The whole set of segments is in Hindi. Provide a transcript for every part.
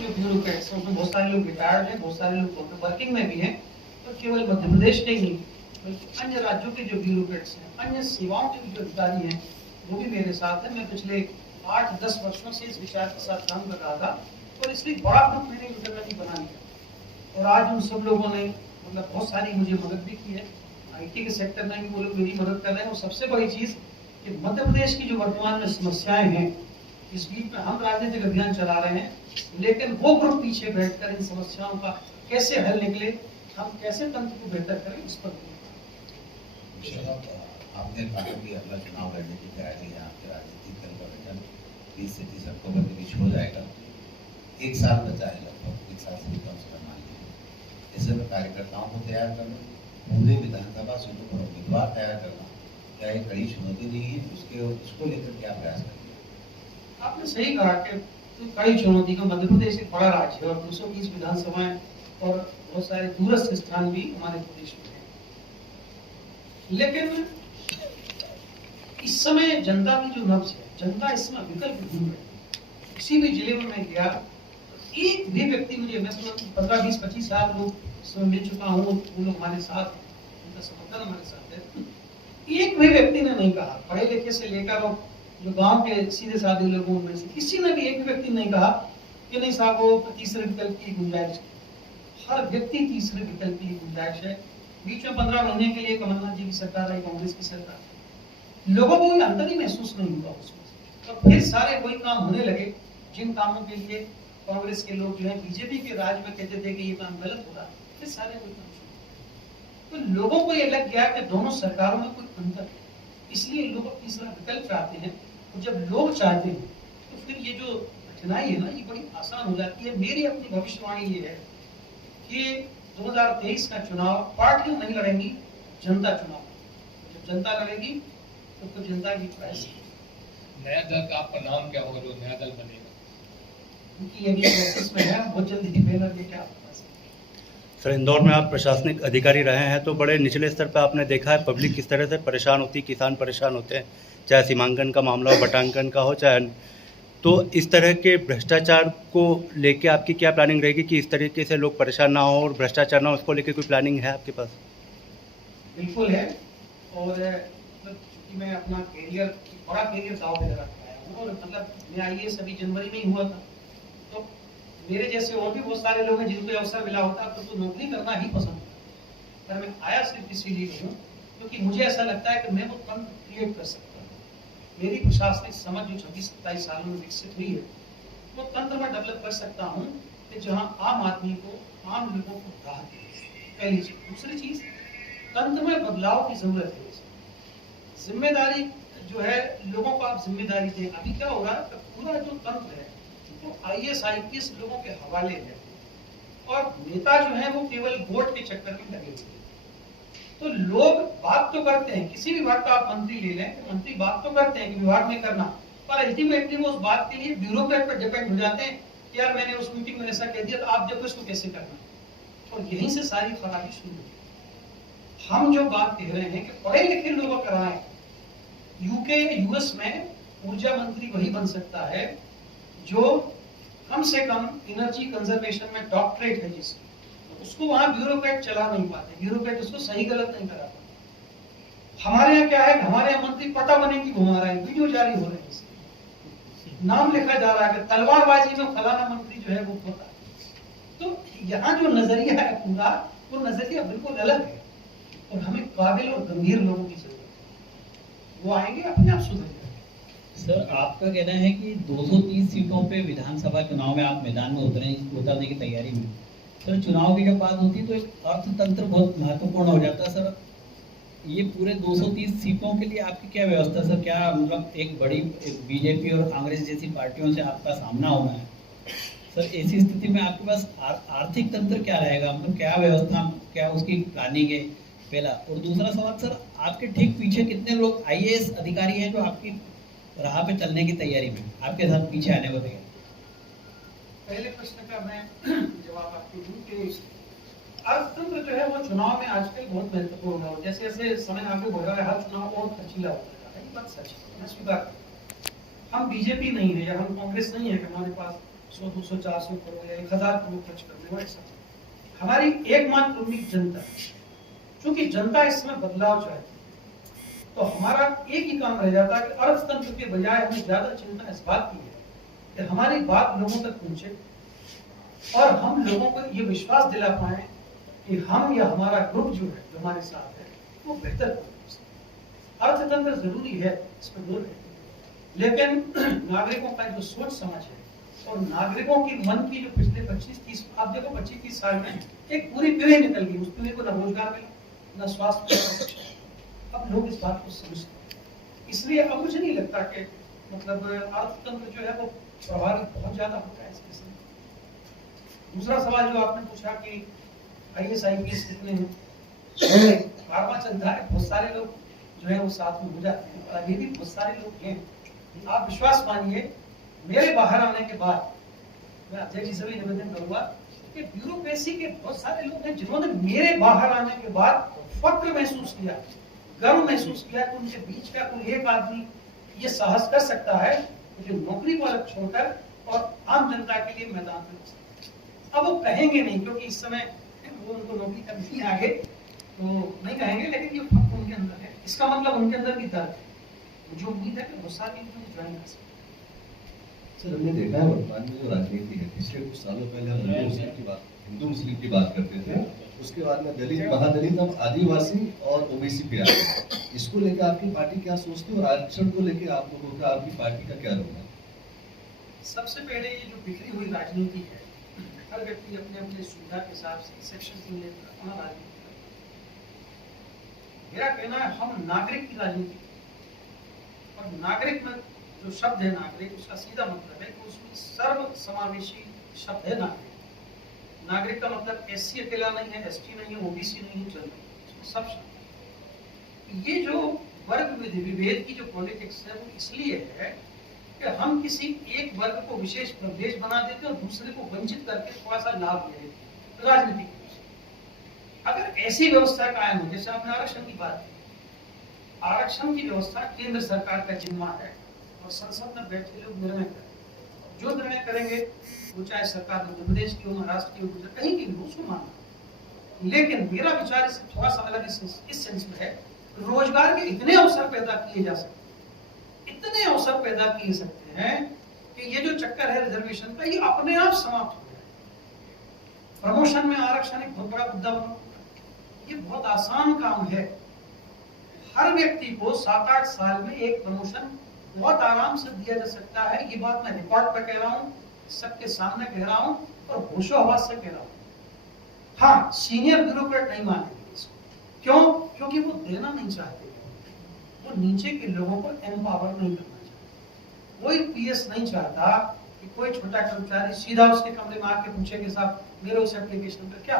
जो ब्यूरोक्रेट्स हैं उसमें बहुत सारे लोग रिटायर्ड हैं, बहुत सारे लोग वर्किंग में भी हैं, और केवल मध्य प्रदेश के ही नहीं बल्कि अन्य राज्यों के जो ब्यूरोक्रेट्स हैं, अन्य सेवाओं के जो अधिकारी हैं, वो भी मेरे साथ हैं। मैं पिछले 8-10 वर्षों से इस विचार के साथ काम कर रहा था और इसलिए बड़ा ग्रुप मैंने इंटरनली बना लिया, और आज उन सब लोगों ने मतलब बहुत सारी मुझे मदद भी की है। IT के सेक्टर में भी वो लोग मेरी मदद कर रहे हैं, और सबसे बड़ी चीज़ कि मध्य प्रदेश की जो वर्तमान में समस्याएं हैं, इस बीच में हम राजनीतिक अभियान चला रहे हैं, लेकिन वो ग्रुप पीछे बैठकर इन समस्याओं का कैसे हल निकले, हम कैसे तंत्र को बेहतर करें, इस पर आपने कहा कि अगला चुनाव लड़ने की तैयारी है, आपके राजनीतिक दल का गठन 30 से 30 अक्टूबर के बीच हो जाएगा। 1 साल बचा है, लगभग 1 साल से भी कम समय मान लीजिए। ऐसे में कार्यकर्ताओं को तैयार करना, पूरे विधानसभा सीटों पर उम्मीदवार तैयार करना, क्या एक कड़ी चुनौती नहीं है? उसको लेकर क्या प्रयास करेंगे? आपने सही कहा कि कड़ी चुनौती का, मध्य प्रदेश एक बड़ा राज्य है और 220 विधानसभाएं और बहुत सारे दूरस्थ स्थान भी हमारे प्रदेश में हैं, लेकिन इस समय जनता की जो नब्ज है, जनता इस समय विकल्प ढूंढ रही है। किसी भी जिले में मैं गया, एक भी व्यक्ति मुझे, मैं 15, 20, 25 साल लोग मिल चुका हूँ, वो लोग हमारे साथ, उनका समर्थन हमारे साथ है, एक भी व्यक्ति ने नहीं कहा, पढ़े लिखे से लेकर जो गांव के सीधे साधे लोगों में से किसी ने भी एक भी व्यक्ति नहीं कहा कि नहीं साहब वो तीसरे विकल्प की गुंजाइश है। हर व्यक्ति तीसरे विकल्प की गुंजाइश है। बीच में 15 महीने के लिए कमलनाथ जी की सरकार आई, कांग्रेस की सरकार, लोगों को कोई अंतर ही महसूस नहीं हुआ उसमें, और फिर सारे वही काम होने लगे जिन कामों के लिए कांग्रेस के लोग जो है बीजेपी के राज में कहते थे कि ये काम गलत हो रहा है, फिर सारे वही काम शुरू। तो लोगों को ये लग गया कि दोनों सरकारों में कोई अंतर है, इसलिए लोग तीसरा विकल्प चाहते हैं, और जब लोग चाहते हैं तो फिर ये जो कठिनाई है ना, ये बड़ी आसान हो जाती है। मेरी अपनी भविष्यवाणी ये है कि 2023 का चुनाव पार्टियां नहीं लड़ेंगी, जनता चुनाव, जब जनता लड़ेगी तो फिर जनता की चॉइस है। नया दल का आपका नाम क्या होगा जो नया दल बनेगा? क्योंकि ये प्रोसेस में है, बहुत जल्दी ही बैनर लेके आपके पास। सर, इंदौर में आप प्रशासनिक अधिकारी रहे हैं, तो बड़े निचले स्तर पर आपने देखा है पब्लिक किस तरह से परेशान होती है, किसान परेशान होते हैं, चाहे सीमांकन का मामला हो, बटांकन का हो, चाहे, तो इस तरह के भ्रष्टाचार को लेके आपकी क्या प्लानिंग रहेगी कि इस तरीके से लोग परेशान ना हो और भ्रष्टाचार ना हो, उसको लेके कोई प्लानिंग है आपके पास? बिल्कुल है, और चूंकि मैं अपना बड़ा कैरियर दाव पे लगा के आया हूँ, और मतलब मैं IAS अभी जनवरी में ही हुआ था, तो मेरे जैसे और भी बहुत सारे लोग हैं जिनको अवसर मिला होता है तो नौकरी करना ही पसंद है, पर मैं आया सिर्फ इसीलिए हूँ क्योंकि मुझे ऐसा लगता है कि मैं वो तंत्र क्रिएट कर सकता हूँ। मेरी प्रशासनिक समझ जो 26-27 सालों में विकसित हुई है, वो तंत्र में डेवलप कर सकता हूँ कि जहाँ आम आदमी को, आम लोगों को राहत है, पहली चीज। दूसरी चीज, तंत्र में बदलाव की जरूरत है। जिम्मेदारी जो है, लोगों को आप जिम्मेदारी दें। अभी क्या हो रहा है, पूरा जो तंत्र है वो IAS IPS लोगों के हवाले है, और नेता जो है वो केवल वोट के चक्कर में लगे हुए हैं। तो लोग बात तो करते हैं, किसी भी विभाग का आप मंत्री ले लें, तो मंत्री बात तो करते हैं कि विभाग में करना, पर अल्टीमेटली वो उस बात के लिए ब्यूरोक्रेट पर डिपेंड हो जाते हैं कि यार मैंने उस मीटिंग में ऐसा कह दिया तो आप देखो इसको कैसे करना, और यहीं से सारी खराबी शुरू हुई। हम जो बात कह रहे हैं कि पढ़े लिखे लोगों का राय, UK US में ऊर्जा मंत्री वही बन सकता है जो कम से कम एनर्जी कंजर्वेशन में डॉक्टरेट है जिसकी, उसको वहां ब्यूरोक्रेट चला नहीं पाते, ब्यूरोक्रेट उसको सही गलत नहीं करा पाते। हमारे यहाँ क्या है, हमारे यहाँ मंत्री पटा बने की घुमा रहे हैं, वीडियो जारी हो रहे हैं, नाम लिखा जा रहा है कि तलवारबाजी में फलाना मंत्री जो है वो होता है। तो यहाँ जो नजरिया है पूरा, वो नजरिया बिल्कुल अलग है, और हमें काबिल और गंभीर लोगों की जरूरत है, वो आएंगे अपने आप सुधर जाएंगे। सर, आपका कहना है कि 230 सीटों पे विधानसभा चुनाव में आप मैदान में उतरने की तैयारी में। सर, चुनाव की जब बात होती है तो एक अर्थतंत्र बहुत महत्वपूर्ण हो जाता है। सर, ये पूरे 230 सीटों के लिए आपकी क्या व्यवस्था? सर, क्या मतलब एक बड़ी BJP और कांग्रेस जैसी पार्टियों से आपका सामना होना है? सर, ऐसी स्थिति में आपके पास आर्थिक तंत्र क्या रहेगा, मतलब क्या व्यवस्था, क्या उसकी प्लानिंग है, पहला। और दूसरा सवाल, सर, आपके ठीक पीछे कितने लोग IAS अधिकारी हैं जो आपकी राह पे चलने की तैयारी में आपके साथ पीछे आने को तैयार? पहले प्रश्न का मैं जवाब आपको दूं कि अर्थतंत्र जो है वो चुनाव में आजकल बहुत महत्वपूर्ण है, और जैसे जैसे समय आगे बढ़ रहा है हर चुनाव और खर्चीला होता है, ये बात सच है, मैं स्वीकार करता हूं। हम BJP नहीं है या हम कांग्रेस नहीं है कि हमारे पास 100, 200, 400 करोड़ या 1000 करोड़ खर्च करने वाले सब हमारी एकमात्र उम्मीद जनता है। क्योंकि जनता इस समय बदलाव चाहती है, तो हमारा एक ही काम रह जाता है कि अर्थतंत्र के बजाय हमें ज्यादा चिंता इस बात की है कि हमारी बात लोगों तक पहुंचे और हम लोगों को ये विश्वास दिला पाए कि हम या हमारा ग्रुप जो है, जो हमारे साथ है, वो बेहतर करें। अर्थतंत्र जरूरी है, इस पर जोर है, लेकिन नागरिकों का जो सोच समझ है और नागरिकों की मन की जो पिछले 25-30 आप देखो 25-30 साल में एक पूरी पीढ़ी निकल गई, उस पीढ़ी को न रोजगार मिला, न स्वास्थ्य मिला, शिक्षा। अब लोग इस बात को समझते हैं, इसलिए अब मुझे नहीं लगता कि मतलब अर्थतंत्र जो है वो प्रभावित बहुत ज्यादा होता है इसके समय। दूसरा सवाल जो आपने पूछा कि IAS IPS कितने हैं, कारवा चलता है, बहुत सारे लोग जो है वो साथ में हो जाते हैं और अभी भी बहुत सारे लोग हैं। आप विश्वास मानिए, मेरे बाहर आने के बाद मैं अध्यक्ष जी से भी निवेदन करूंगा कि ब्यूरोक्रेसी के बहुत सारे लोग हैं जिन्होंने मेरे बाहर आने के बाद फक्र महसूस किया, गर्व महसूस किया कि उनके बीच का कोई एक आदमी ये साहस कर सकता है जो नौकरी को अलग छोड़कर और आम जनता के लिए मैदान में उतरे। अब वो कहेंगे नहीं क्योंकि इस समय वो उनको नौकरी करनी आगे तो नहीं कहेंगे, लेकिन ये फक्र उनके अंदर है, इसका मतलब उनके अंदर भी दर्द है। मुझे उम्मीद है कि बहुत सारे लोग ज्वाइन कर सकते हैं। सर, हमने देखा है वर्तमान में जो राजनीति है, पिछले कुछ सालों पहले हम हिंदू मुस्लिम की बात करते थे, उसके बाद में दलित महादलित, अब आदिवासी और ओबीसी पे आ गए। इसको लेकर आपकी पार्टी क्या सोचती है और आरक्षण को लेकर आप लोगों का, आपकी पार्टी का क्या रोल है? सबसे पहले ये जो बिखरी हुई राजनीति है, हर व्यक्ति अपने अपने सुविधा के हिसाब से सेक्शन चुन लेकर अपना राजनीति करता है। मेरा कहना है हम नागरिक की राजनीति, और नागरिक में जो शब्द है नागरिक, उसका सीधा मतलब है कि उसमें सर्व समावेशी शब्द है नागरिक। नागरिक का मतलब SC अकेला नहीं है, ST नहीं है, OBC नहीं है, जनरल, सब शब्द। ये जो वर्ग विभेद की जो पॉलिटिक्स है वो इसलिए है कि हम किसी एक वर्ग को विशेष प्रदेश बना देते हैं और दूसरे को वंचित करके थोड़ा सा लाभ ले लेते हैं राजनीतिक रूप से। अगर ऐसी व्यवस्था कायम हो, जैसे आपने आरक्षण की बात की, आरक्षण की व्यवस्था केंद्र सरकार का जिम्मा है और संसद में बैठे लोग निर्णय करें, जो निर्णय करेंगे वो चाहे सरकार मध्य प्रदेश की हो, महाराष्ट्र की हो, कहीं की हो, उसको मानना। लेकिन मेरा विचार इससे थोड़ा सा अलग इस सेंस में है, रोजगार के इतने अवसर पैदा किए जा सकते, इतने अवसर पैदा किए सकते हैं कि ये जो चक्कर है रिजर्वेशन का, ये अपने आप समाप्त हो जाए। प्रमोशन में आरक्षण एक बहुत बड़ा मुद्दा बना, ये बहुत आसान काम है। हर व्यक्ति को 7-8 साल में एक प्रमोशन बहुत आराम से दिया जा सकता है। ये बात मैं रिकॉर्ड पर कह रहा हूँ, सबके सामने कह रहा हूँ और होशो हवास से कह रहा हूँ। हाँ, सीनियर ब्यूरोक्रेट नहीं मानेंगे इसको, क्यों? क्योंकि वो देना नहीं चाहते, वो नीचे के लोगों को एम्पावर नहीं करना चाहते। कोई PS नहीं चाहता कि कोई छोटा कर्मचारी सीधा उसके कमरे में आके पूछे कि साहब मेरे उस एप्लीकेशन पर क्या,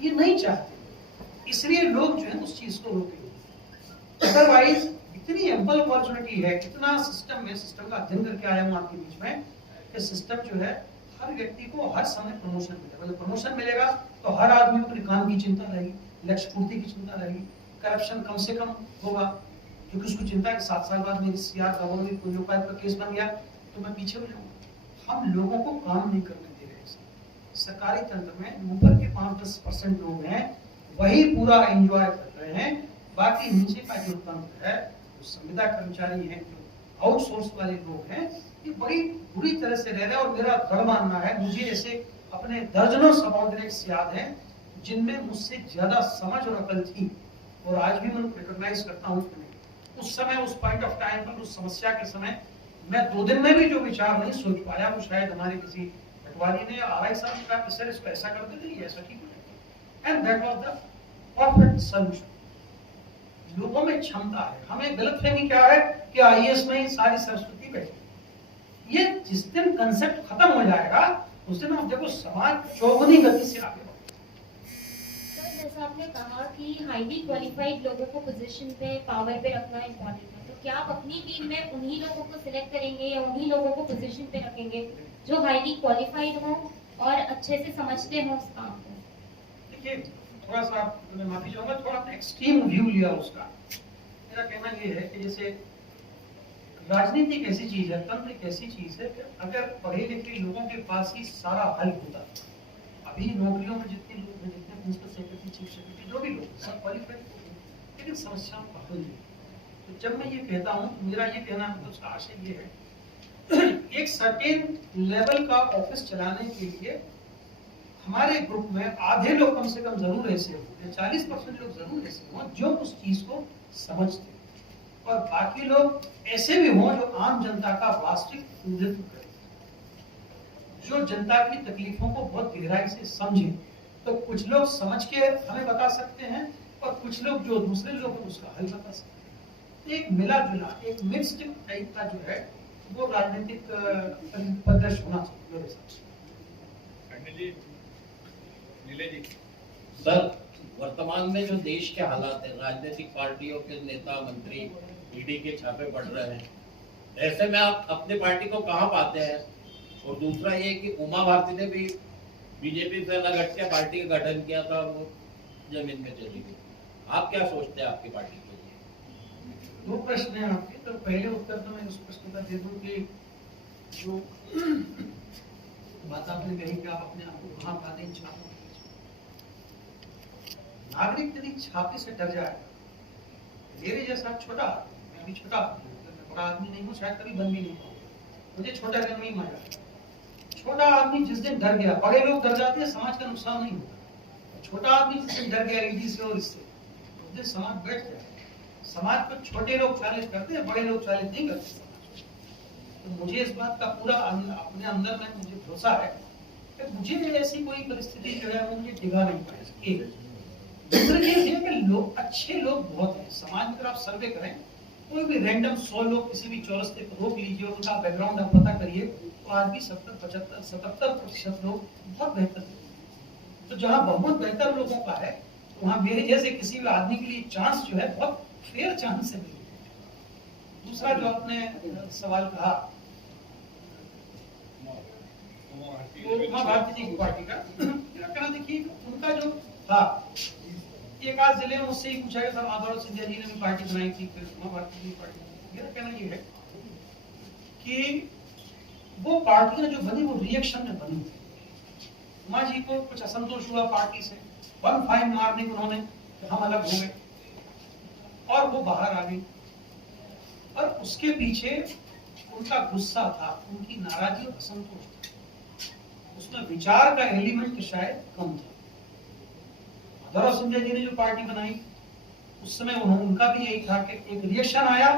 ये नहीं चाहते। इसलिए लोग जो है उस चीज को रोकेंगे। अदरवाइज इतनी एम्पल अपॉर्चुनिटी है, इतना सिस्टम में, सिस्टम का अध्ययन करके आया हूँ आपके बीच में, कि सिस्टम जो है हर व्यक्ति को हर समय प्रमोशन मिलेगा। जब प्रमोशन मिलेगा तो हर आदमी को अपने काम की चिंता रहेगी, लक्ष्य पूर्ति की चिंता रहेगी, करप्शन कम से कम होगा, क्योंकि उसको चिंता है कि 7 साल बाद मेरी CR गवर्नमेंट कोई लोकायुक्त का केस बन गया तो मैं पीछे हो जाऊंगा। हम लोगों को काम नहीं करने दे रहे। सरकारी तंत्र में ऊपर के 5-10% लोग हैं, वही पूरा एंजॉय कर रहे हैं, बाकी नीचे का जो तंत्र है, जो संविदा कर्मचारी हैं, जो आउटसोर्स वाले लोग हैं, ये बड़ी बुरी तरह से रह रहे हैं। और मेरा दृढ़ मानना है, मुझे ऐसे अपने दर्जनों सबऑर्डिनेट्स याद हैं जिनमें मुझसे ज्यादा समझ और अकल थी, और आज भी मैं रिकॉग्नाइज करता हूँ कि उस समय, उस पॉइंट ऑफ टाइम पर, उस समस्या के समय मैं 2 दिन में भी जो विचार नहीं सोच पाया, वो शायद हमारे किसी पटवारी ने RI साहब ने कहा कि सर इसको ऐसा कर देते, ये ऐसा ठीक हो जाएगा, and that was the perfect solution. लोगों में क्षमता है, हमें गलतफहमी क्या है कि IAS में ही सारी सरस्वती बैठी। ये जिस दिन कंसेप्ट खत्म हो जाएगा उस दिन आप देखो समाज चौगुनी गति से आगे बढ़ेगा। जैसा आपने कहा कि हाईली क्वालिफाइड लोगों को पोजीशन पे, पावर पे रखना इम्पोर्टेंट है, तो क्या आप अपनी टीम में उन्हीं लोगों को सिलेक्ट करेंगे या उन्हीं लोगों को पोजीशन पे रखेंगे जो हाईली क्वालिफाइड हो और अच्छे से समझते हो उस काम को? देखिए, थोड़ा सा मैं माफी चाहूंगा, थोड़ा एक्सट्रीम व्यू लिया उसका। मेरा कहना ये है कि जैसे राजनीति एक ऐसी चीज है, तंत्र एक ऐसी चीज है कि अगर पढ़े लिखे लोगों के पास ही सारा हल होता, अभी नौकरियों में जितने लोग हैं, जितने प्रिंसिपल सेक्रेटरी, चीफ सेक्रेटरी, जो भी लोग सब क्वालिफाइड, लेकिन समस्याओं का हल नहीं। तो जब मैं ये कहता हूँ, मेरा ये कहना मतलब उसका आशय ये है एक सर्टेन लेवल का ऑफिस चलाने के लिए हमारे ग्रुप में आधे लोग कम से कम जरूर ऐसे हों, 40% लोग जरूर ऐसे हों जो उस चीज को समझते, और बाकी लोग ऐसे भी हों जो आम जनता का वास्तविक प्रतिनिधित्व करें, जो जनता की तकलीफों को बहुत गहराई से समझे। तो कुछ लोग समझ के हमें बता सकते हैं और कुछ लोग जो दूसरे लोग हैं उसका हल बता सकते हैं। तो एक मिला जुला, एक मिक्स्ड टाइप का जो है वो राजनीतिक परिदृश्य होना चाहिए मेरे हिसाब से। सर, वर्तमान में जो देश के हालात है, राजनीतिक पार्टियों के नेता मंत्री ईडी के छापे पड़ रहे हैं, ऐसे में आप अपनी पार्टी को कहां पाते हैं? और दूसरा ये कि उमा भारती ने भी बीजेपी से अलग हट के पार्टी का गठन किया था, वो जमीन में चली गई। आप क्या सोचते हैं आपकी पार्टी के लिए? दो प्रश्न हैं आपके, तो पहले उत्तर तो मैं उस प्रश्न का दे दूं कि जो बात आपने कही कि आप अपने आप को कहां पाते हैं छापों। नागरिक यदि छापे से डर जाए, मेरे जैसा छोटा, मैं भी छोटा आदमी, मैं बड़ा आदमी नहीं हूँ, शायद कभी बन भी नहीं हूँ, मुझे छोटा करने ही मजा। छोटा आदमी जिस दिन डर गया, बड़े लोग डर जाते हैं, समाज का नुकसान नहीं होता। छोटा आदमी जिस दिन डर गया ईडी से और इससे, उस दिन समाज बैठ जाए। समाज को छोटे लोग चैलेंज करते हैं, बड़े लोग चैलेंज नहीं करते समाज को। तो मुझे इस बात का पूरा अपने अंदर में मुझे भरोसा है कि मुझे ऐसी कोई परिस्थिति जो है वो मुझे डिगा नहीं पाएगी। दूसरी चीज ये कि लोग, अच्छे लोग बहुत हैं समाज में। अगर आप सर्वे करें, कोई भी रैंडम 100 लोग किसी भी चौरस्ते पर रोक लीजिए और उनका बैकग्राउंड आप पता करिए, तो आज भी 70-75-77% लोग बहुत बेहतर हैं। तो जहाँ बहुत बेहतर लोगों का है, तो वहाँ मेरे जैसे किसी भी आदमी के लिए चांस जो है बहुत फेयर चांस है। दूसरा जो आपने सवाल कहा उमा भारती जी की पार्टी का, मेरा कहना देखिए उनका जो था, एक आध जिले में मुझसे ही पूछा गया था, माधव सिंधिया जी ने भी पार्टी बनाई थी, फिर उमा भारती जी की पार्टी। मेरा कहना ये है कि वो पार्टियां जो बनी वो रिएक्शन में बनी। उमा जी को कुछ असंतोष हुआ पार्टी से, वन फाइन मारने उन्होंने, हम अलग हो गए और वो बाहर आ गई। और उसके पीछे उनका गुस्सा था, उनकी नाराजगी और असंतोष था, उसमें विचार का एलिमेंट शायद कम था। माधव सिंधिया जी ने जो पार्टी बनाई उस समय उनका भी यही था कि एक रिएक्शन आया,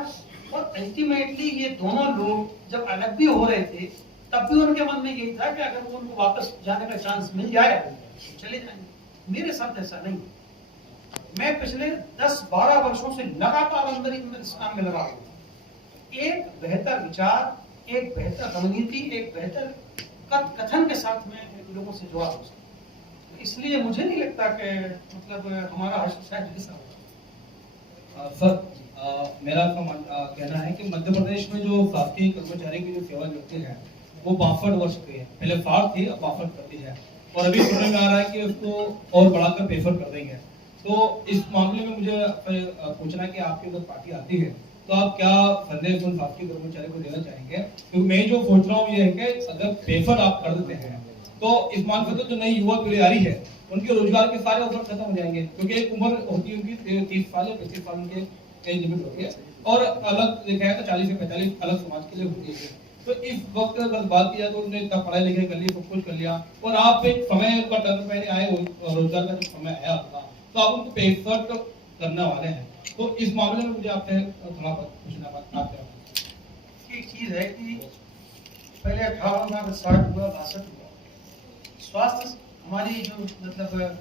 और अल्टीमेटली ये दोनों लोग जब अलग भी हो रहे थे तब भी उनके मन में यही था कि अगर वो उनको वापस जाने का चांस मिल जाए तो चले जाएंगे। मेरे साथ ऐसा नहीं। मैं पिछले 10-12 वर्षों से लगातार अंदर इस काम में लगा हूं। एक बेहतर विचार, एक बेहतर रणनीति, एक बेहतर कथन के साथ में लोगों से जुड़ा हो सकता। इसलिए मुझे नहीं लगता कि मतलब हमारा हस्तक्षेप जैसा होगा। सर, मेरा कहना है कि मध्य प्रदेश में जो शासकीय कर्मचारी की जो सेवा नियुक्ति है वो 62 वर्ष की है। पहले 60 थी, अब 62 कर दी है, और अभी सुनने में आ रहा है कि उसको और बढ़ाकर 65 कर देंगे। तो इस मामले में मुझे पूछना कि आपकी अगर पार्टी आती है तो आप क्या संदेश उन शासकीय कर्मचारी को देना चाहेंगे? क्योंकि मैं जो सोच रहा हूँ ये है कि अगर 65 आप कर देते हैं तो इस मान से जो नई युवा पीढ़ी आ रही है उनके रोजगार के सारे अवसर खत्म हो जाएंगे, क्योंकि एक उम्र होती है उनकी 30 साल या 35 साल उनके एज लिमिट होती है, और अलग देखा है तो 40 से 45 अलग समाज के लिए होती है। तो इस वक्त अगर बात की जाए तो उन्होंने इतना पढ़ाई लिखाई कर ली, सब कुछ कर लिया, और आप एक समय का टर्न पहले आए, रोजगार का जो समय आया था तो आप उनको 65 करने वाले हैं। तो इस मामले में मुझे आपसे थोड़ा पूछना बात एक चीज है कि पहले 58 था, 60 हुआ, 62 हुआ। स्वास्थ्य हमारी जो मतलब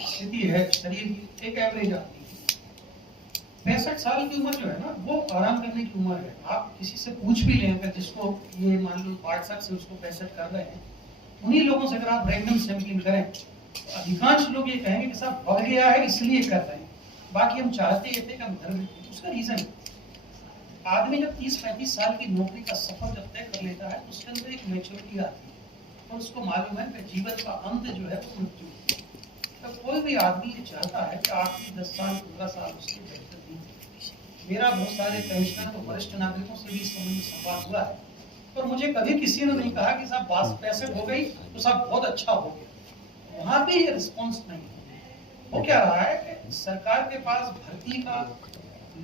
स्थिति है शरीर की, एक एवरेज आती है। 65 साल की उम्र जो है ना वो आराम करने की उम्र है। आप किसी से पूछ भी लें, अगर जिसको ये मान लो 62 से उसको 65 कर रहे हैं, उन्हीं लोगों से अगर आप रैंडम सैंपलिंग करें तो अधिकांश लोग ये कहेंगे कि साहब बढ़ गया है इसलिए कर रहे हैं, बाकी हम चाहते ये थे कि हम घर में। उसका रीजन, आदमी जब 30-35 साल की नौकरी का सफर जब तय कर लेता है तो उसके अंदर एक मैच्योरिटी आती है, और उसको मालूम है कि जीवन का अंत जो है वो मृत्यु है। तो कोई भी आदमी ये चाहता है कि आखिरी 10 साल 15 साल उसके बेहतर नहीं। मेरा बहुत सारे पेंशनर और वरिष्ठ नागरिकों से भी इस संबंध में संवाद हुआ है, और मुझे कभी किसी ने नहीं कहा कि साहब 62 हो गई तो साहब बहुत अच्छा हो गया। वहां पे ये रिस्पॉन्स नहीं है। वो क्या रहा है कि सरकार के पास भर्ती का,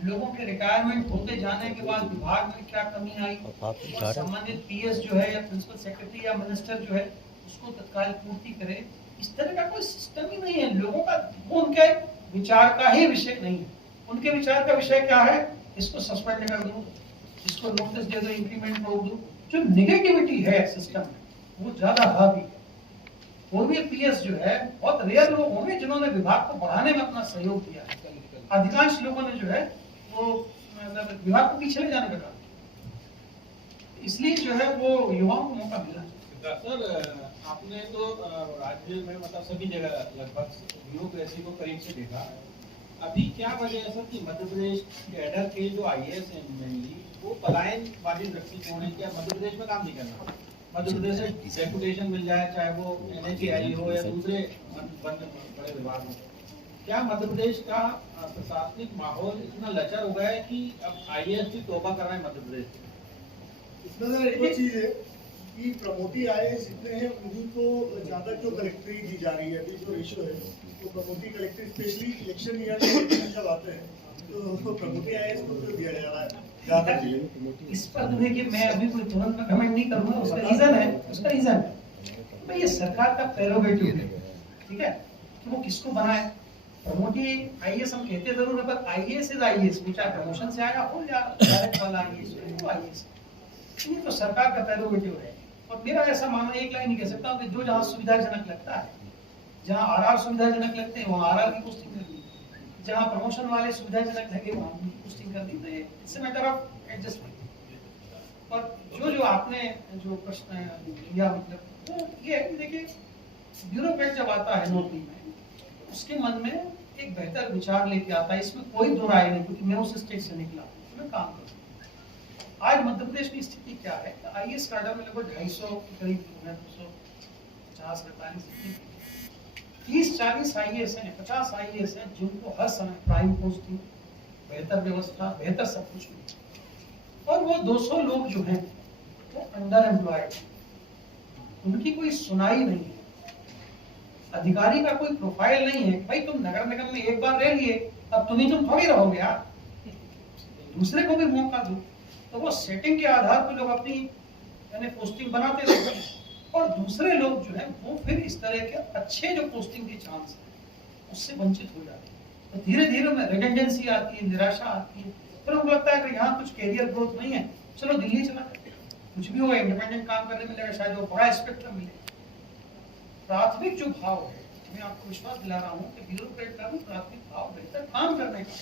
लोगों के रिटायरमेंट होते जाने के बाद विभाग में क्या कमी आई, और संबंधित पीएस जो है या प्रिंसिपल सेक्रेटरी या मिनिस्टर जो है उसको तत्काल पूर्ति करे, इस तरह का कोई सिस्टम ही नहीं है। लोगों का वो उनके विचार का ही विषय नहीं है। उनके विचार का विषय क्या है, इसको सस्पेंड कर दूं, इसको नोटिस दे दो, इंक्रीमेंट रोक दूं। जो निगेटिविटी है सिस्टम में वो ज्यादा हावी है। कोई भी पीएस जो है, बहुत रेयर लोग होंगे जिन्होंने विभाग को बढ़ाने में अपना सहयोग दिया है। अधिकांश लोगों ने जो है वो मतलब विभाग को पीछे ले जाने का काम किया। इसलिए जो है वो युवाओं को मौका मिला। सर, आपने तो राज्य में मतलब सभी जगह लगभग ब्यूरोक्रेसी को करीब से देखा। अभी क्या वजह है सर कि मध्य प्रदेश कैडर के जो आईएएस हैं मेनली वो पलायनवादी दृष्टिकोण है, क्या मध्य प्रदेश में काम नहीं करना, मध्य प्रदेश से डेपुटेशन मिल जाए, चाहे वो NHAI हो या दूसरे बड़े विभाग हो। क्या मध्य प्रदेश का प्रशासनिक माहौल इतना लचर हो गया है कि अब आईएएस की तौबा कर रहे हैं मध्य प्रदेश में? इसमें सर एक चीज है कि प्रमोटी आईएएस जितने हैं उन्हीं को ज्यादा जो कलेक्टरी दी जा रही है। अभी जो रेशियो है तो प्रमोटी कलेक्टरी, स्पेशली इलेक्शन ईयर में जब आते हैं तो प्रमोटी आईएएस को तो दिया जा रहा है ज्यादा। इस पर देखिए मैं अभी कोई तुरंत में कमेंट नहीं करूंगा। उसका रीजन है भाई ये सरकार का प्रेरोगेटिव है, ठीक है, कि वो किसको बनाए। प्रमोटी आईएएस हम कहते जरूर है, पर आईएएस इज आईएएस, वो चाहे प्रमोशन से आया हो या डायरेक्ट वाला आईएएस हो, वो आईएएस ये तो सरकार का प्रेरोगेटिव है। और मेरा ऐसा मानना, एक लाइन नहीं कह सकता कि जो जहाँ सुविधाजनक लगता है, जहाँ आरआर सुविधाजनक लगते हैं वहाँ आरआर की पोस्टिंग कर दी, जहाँ प्रमोशन वाले सुविधाजनक लगे वहाँ उनकी पोस्टिंग कर दी। तो ये it's a matter of adjustment. और जो आपने जो प्रश्न किया, मतलब वो ये है कि देखिए ब्यूरोक्रेट जब आता है नौकरी में, उसके मन में एक बेहतर विचार लेके आता है, इसमें कोई दो राय नहीं, क्योंकि मैं उस स्टेट से निकला, मैं काम करूँ। आज मध्य प्रदेश की स्थिति क्या है, आईएएस कैडर में लगभग 250 के करीब 250 48 30-40 आईएएस हैं, 50 आईएएस हैं जिनको हर समय प्राइम पोस्टिंग, बेहतर व्यवस्था, बेहतर सब कुछ मिले। और वो 200 लोग जो हैं वो अंडर एम्प्लॉयड, उनकी कोई सुनाई नहीं है, अधिकारी का कोई प्रोफाइल नहीं है। भाई तुम नगर निगम में एक बार रह लिए, अब तुम थोड़ी रहोगे यार, दूसरे को भी मौका दो। तो वो सेटिंग के आधार पर लोग अपनी यानी पोस्टिंग बनाते रहते हैं, और दूसरे लोग जो है वो फिर इस तरह के अच्छे जो पोस्टिंग के चांस है उससे वंचित हो जाते हैं। तो धीरे धीरे में रिडेंडेंसी आती है, निराशा आती है, फिर उनको लगता है कि यहाँ कुछ कैरियर ग्रोथ नहीं है, चलो दिल्ली चला जाए, कुछ भी होगा, इंडिपेंडेंट काम करने मिलेगा, शायद वो बड़ा स्पेक्ट्रम मिले। प्राथमिक जो भाव है, मैं आपको विश्वास दिला रहा हूँ कि ब्यूरोक्रेट का भी प्राथमिक भाव बेहतर काम करने का,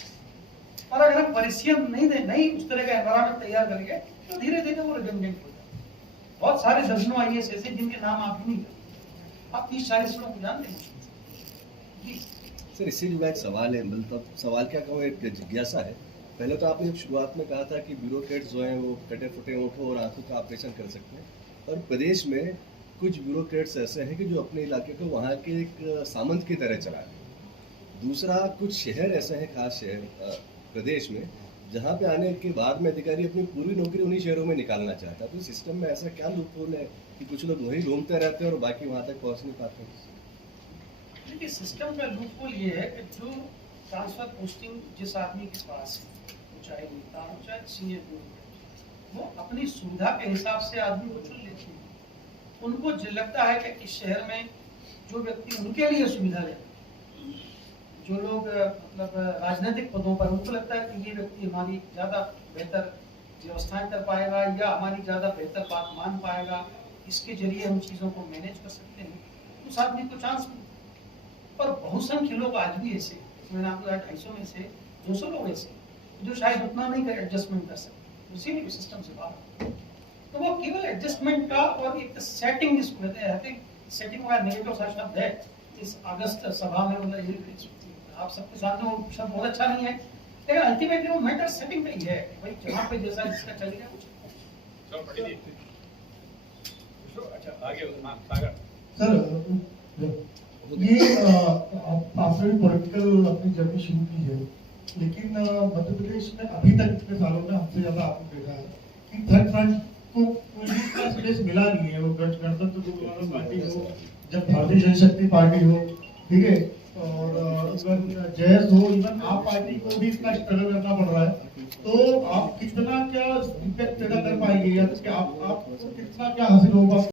और अगर हम परिश्रम नहीं उस तरह का एनवायरनमेंट तैयार करेंगे तो धीरे धीरे वो रिडेंडेंट हो जाएगा। बहुत सारे दर्जनों आईएएस ऐसे जिनके नाम आप भी नहीं जानते, आप 30-40 लोगों को जानते हैं। सर इससे जुड़ा एक सवाल है, मतलब सवाल क्या कहूँ, एक जिज्ञासा है। पहले तो आपने शुरुआत में कहा था कि ब्यूरोक्रेट्स जो हैं वो कटे फटे ओठों और आंखों का ऑपरेशन कर सकते हैं, और प्रदेश में कुछ ब्यूरोक्रेट्स ऐसे हैं कि जो अपने इलाके को वहाँ के एक सामंत की तरह चला रहे हैं। दूसरा, कुछ शहर ऐसे हैं, खास शहर प्रदेश में, जहाँ पे आने के बाद में अधिकारी अपनी पूरी नौकरी उन्हीं शहरों में निकालना चाहता है। तो सिस्टम में ऐसा क्या लूपहोल है कि कुछ लोग वहीं घूमते रहते हैं और बाकी वहाँ तक पहुँच नहीं पाते? देखिए सिस्टम का लूपहोल ये है कि जो ट्रांसफर पोस्टिंग जिस आदमी के पास है, चाहे नेता हो चाहे सीनियर ब्यूरोक्रेट, वो अपनी सुविधा के हिसाब से आदमी को चुन लेते हैं। उनको लगता है कि इस शहर में जो व्यक्ति उनके लिए सुविधा है, जो लोग मतलब राजनीतिक पदों पर, उनको लगता है कि ये व्यक्ति हमारी ज़्यादा बेहतर व्यवस्थाएं कर पाएगा या हमारी ज़्यादा बेहतर बात मान पाएगा, इसके जरिए हम चीज़ों को मैनेज कर सकते हैं, उस आदमी को चांस मिलता है। पर बहुसंख्य लोग आज भी ऐसे, मैंने आपको 250 में से 200 लोग ऐसे जो शायद उतना नहीं कर एडजस्टमेंट कर सकते, इसीलिए भी सिस्टम से बाहर। तो वो केवल एडजस्टमेंट का और एक सेटिंग जिसको कहते हैं, आई थिंक सेटिंग का नेगेटिव शब्द है इस अगस्त सभा में, मतलब आप सबके सामने वो शब्द बहुत अच्छा नहीं है, लेकिन अल्टीमेटली वो मैटर सेटिंग का ही है। भाई जहाँ पे जैसा जिसका चलेगा कुछ। अच्छा आगे सागर सर, ये आपने पॉलिटिकल अपनी जर्नी शुरू की है, लेकिन मध्य प्रदेश में अभी तक इतने सालों में हमसे ज्यादा आपने देखा है कि थर्ड फ्रंट को कोई भी इतना स्पेस मिला नहीं है। वो गणतंत्र पार्टी हो, जब भारतीय जनशक्ति पार्टी हो, ठीक है, और इवन जयस हो, इवन आप पार्टी को भी इतना स्ट्रगल करना पड़ रहा है। तो आप कितना क्या इम्पैक्ट पैदा कर पाएंगे, या आपको कितना क्या हासिल होगा?